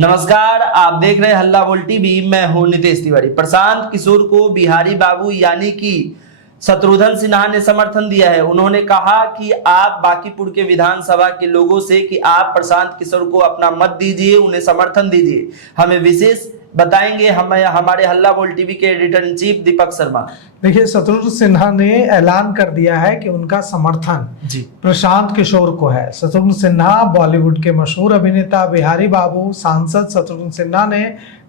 नमस्कार, आप देख रहे हैं हल्ला बोल टीवी। मैं हूं नितेश तिवारी। प्रशांत किशोर को बिहारी बाबू यानी कि शत्रुघ्न सिन्हा ने समर्थन दिया है। उन्होंने कहा कि आप बांकीपुर के विधानसभा के लोगों से कि आप प्रशांत किशोर को अपना मत दीजिए, उन्हें समर्थन दीजिए। हमें विशेष बताएंगे हमारे हल्ला बोल टीवी के editor in chief Deepak Sharma. देखिए, शत्रुघ्न सिन्हा ने ऐलान कर दिया है कि उनका समर्थन जी प्रशांत किशोर को है। शत्रुघ्न सिन्हा बॉलीवुड के मशहूर अभिनेता बिहारी बाबू सांसद शत्रुघ्न सिन्हा ने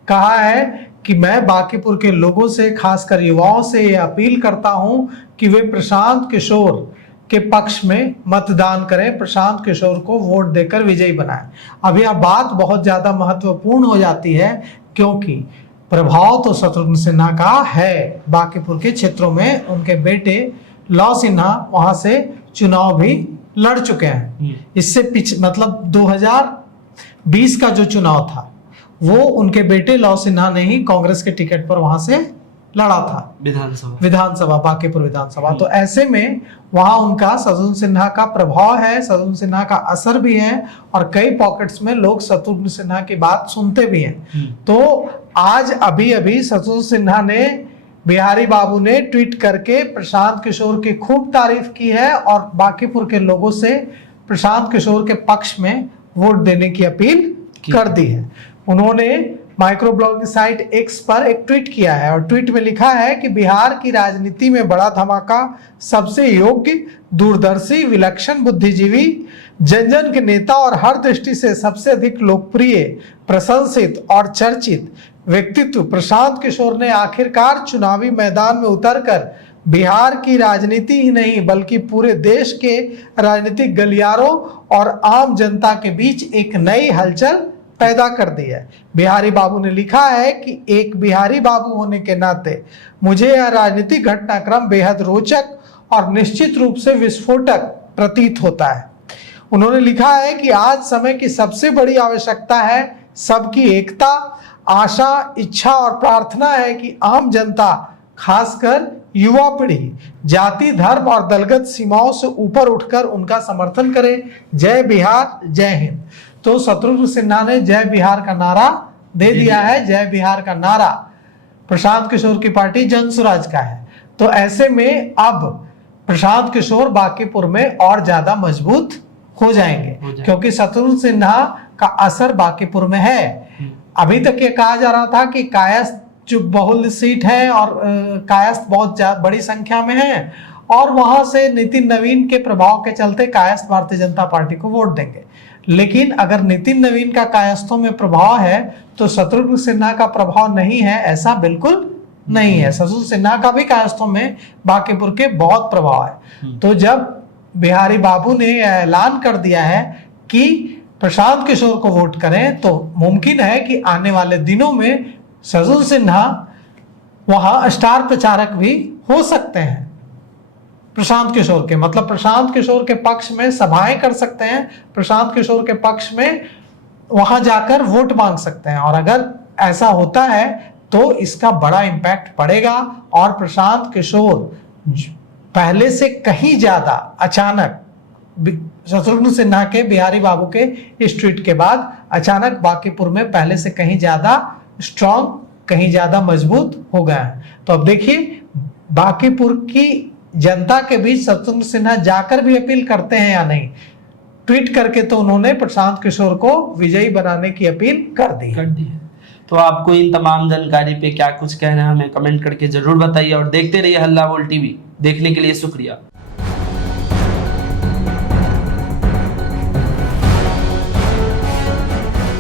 कहा है कि मैं बांकीपुर के लोगों से, खासकर युवाओं से ये अपील करता हूं कि वे प्रशांत किशोर के पक्ष में मतदान करें, प्रशांत किशोर को वोट देकर विजयी बनाएं। अब यह बात बहुत ज्यादा महत्वपूर्ण हो जाती है क्योंकि प्रभाव तो शत्रुघ्न सिन्हा का है बांकीपुर के क्षेत्रों में। उनके बेटे लौ सिन्हा वहां से चुनाव भी लड़ चुके हैं। इससे मतलब 2020 का जो चुनाव था वो उनके बेटे लौ सिन्हा ने ही कांग्रेस के टिकट पर वहां से लड़ा था, विधानसभा बांकीपुर विधानसभा। तो ऐसे में वहां उनका शत्रुघ्न सिन्हा का प्रभाव है, शत्रुघ्न सिन्हा का असर भी है और कई पॉकेट्स में लोग शत्रुघ्न सिन्हा की बात सुनते भी हैं। तो आज अभी शत्रुघ्न सिन्हा ने, बिहारी बाबू ने ट्वीट करके प्रशांत किशोर की खूब तारीफ की है और बांकीपुर के लोगों से प्रशांत किशोर के पक्ष में वोट देने की अपील कर दी है। उन्होंने माइक्रो ब्लॉगिंग साइट एक्स पर एक ट्वीट किया है और ट्वीट में लिखा है कि बिहार की राजनीति में बड़ा धमाका, सबसे योग्य, दूरदर्शी, विलक्षण बुद्धिजीवी, जन जन के नेता और हर दृष्टि से सबसे अधिक लोकप्रिय, प्रशंसित और चर्चित व्यक्तित्व प्रशांत किशोर ने आखिरकार चुनावी मैदान में उतरकर बिहार की राजनीति ही नहीं बल्कि पूरे देश के राजनीतिक गलियारों और आम जनता के बीच एक नई हलचल पैदा कर दी है। बिहारी बाबू ने लिखा है कि एक बिहारी बाबू होने के नाते मुझे यह राजनीतिक घटनाक्रम बेहद रोचक और निश्चित रूप से विस्फोटक प्रतीत होता है। उन्होंने लिखा है कि आज समय की सबसे बड़ी आवश्यकता है सबकी एकता, आशा, इच्छा और प्रार्थना है कि आम जनता, खासकर युवा पीढ़ी, जाति, धर्म और दलगत सीमाओं से ऊपर उठकर उनका समर्थन करे। जय बिहार, जय हिंद। तो शत्रुघ्न सिन्हा ने जय बिहार का नारा दे दिया है। जय बिहार का नारा प्रशांत किशोर की पार्टी जनसुराज का है। तो ऐसे में अब प्रशांत किशोर बांकीपुर में और ज्यादा मजबूत हो जाएंगे क्योंकि शत्रुघ्न सिन्हा का असर बांकीपुर में है। अभी तक ये कहा जा रहा था कि कायस्थ जो बहुल सीट है और कायस्थ बहुत बड़ी संख्या में है और वहां से नितिन नवीन के प्रभाव के चलते कायस्थ भारतीय जनता पार्टी को वोट देंगे। लेकिन अगर नितिन नवीन का कायस्थों में प्रभाव है तो शत्रुघ्न सिन्हा का प्रभाव नहीं है, ऐसा बिल्कुल नहीं है। शत्रुघ्न सिन्हा का भी कायस्थों में बांकीपुर के बहुत प्रभाव है। तो जब बिहारी बाबू ने ऐलान कर दिया है कि प्रशांत किशोर को वोट करें तो मुमकिन है कि आने वाले दिनों में शत्रुघ्न सिन्हा वहां स्टार प्रचारक भी हो सकते हैं प्रशांत किशोर के, मतलब प्रशांत किशोर के पक्ष में सभाएं कर सकते हैं, प्रशांत किशोर के पक्ष में वहां जाकर वोट मांग सकते हैं। और अगर ऐसा होता है तो इसका बड़ा इम्पैक्ट पड़ेगा और प्रशांत किशोर पहले से कहीं ज्यादा अचानक शत्रुघ्न सिन्हा के, बिहारी बाबू के इस ट्वीट के बाद अचानक बांकीपुर में पहले से कहीं ज्यादा स्ट्रांग, कहीं ज्यादा मजबूत हो गया है। तो अब देखिए बांकीपुर की जनता के बीच शत्रुघ्न सिन्हा जाकर भी अपील करते हैं या नहीं। ट्वीट करके तो उन्होंने प्रशांत किशोर को विजयी बनाने की अपील कर दी है। तो आपको इन तमाम जानकारी पे क्या कुछ कहना है हमें कमेंट करके जरूर बताइए और देखते रहिए हल्ला बोल टीवी। देखने के लिए शुक्रिया।